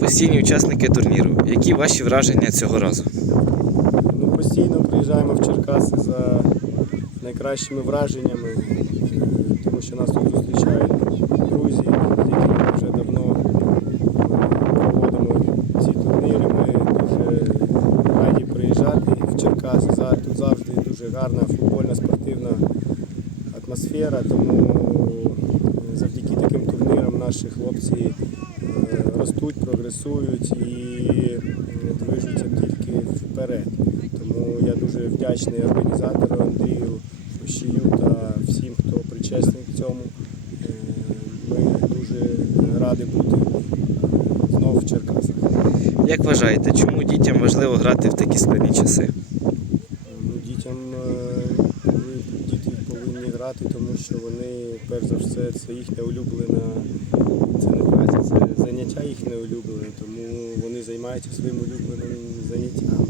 постійні учасники турніру. Які ваші враження цього разу? Ми постійно приїжджаємо в Черкаси за найкращими враженнями, е, тому що нас тут зустрічають друзі, якими ми вже давно проводимо ці турніри. Ми дуже раді приїжджати в Черкаси. Тут завжди дуже гарна футбольна спортивна атмосфера, тому е, завдяки таким турнірам наші хлопці ростуть, прогресують і е, движуться тільки вперед. Тому я дуже вдячний організатору Андрію Фущію та всім, хто причесний к цьому. Е, Ми дуже раді бути знову в Черкасах. Як вважаєте, чому дітям важливо грати в такі складні часи? Грати, тому що вони, перш за все, це їхня улюблена, це не праця, це заняття їхнє улюблене, тому вони займаються своїм улюбленим заняттям.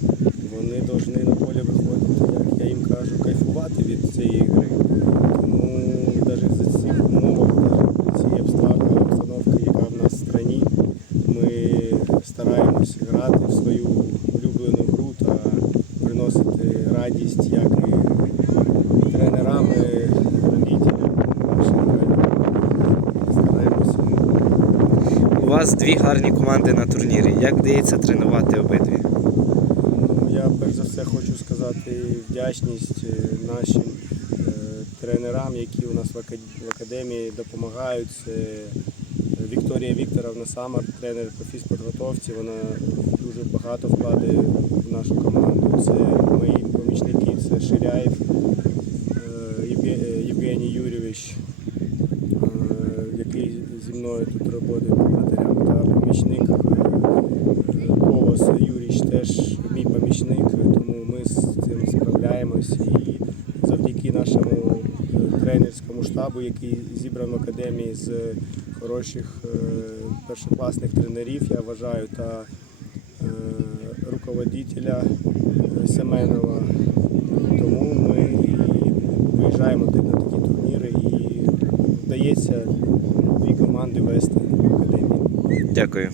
Вони повинні на поле виходити, як я їм кажу, кайфувати від цієї гри. Тому навіть за цих умовах, навіть цієї обста- обстановки, яка в нас в країні, ми стараємось грати в свою улюблену гру та приносити радість як і тренерам, і родителям нашим стараємося. У вас дві гарні команди на турнірі. Як вдається тренувати обидві? Ну, я перш за все хочу сказати вдячність е, нашим е, тренерам, які у нас в академії допомагають. Це Вікторія Вікторовна Самар, тренер по фізподготовці. Вона дуже багато вкладає в нашу команду. Це мої помічники, це Ширяєв е, Євге- Євгеній Юрійович, зі мною тут працює бухгалтерям, та помічник Колос Юрійович теж мій помічник, тому ми з цим справляємось. І завдяки нашому е, тренерському штабу, який зібран в академії з хороших е, першокласних тренерів, я вважаю, та е, руководителя Семенова. Тому ми виїжджаємо на такі турніри. І вдається команди вести академії. Дякую.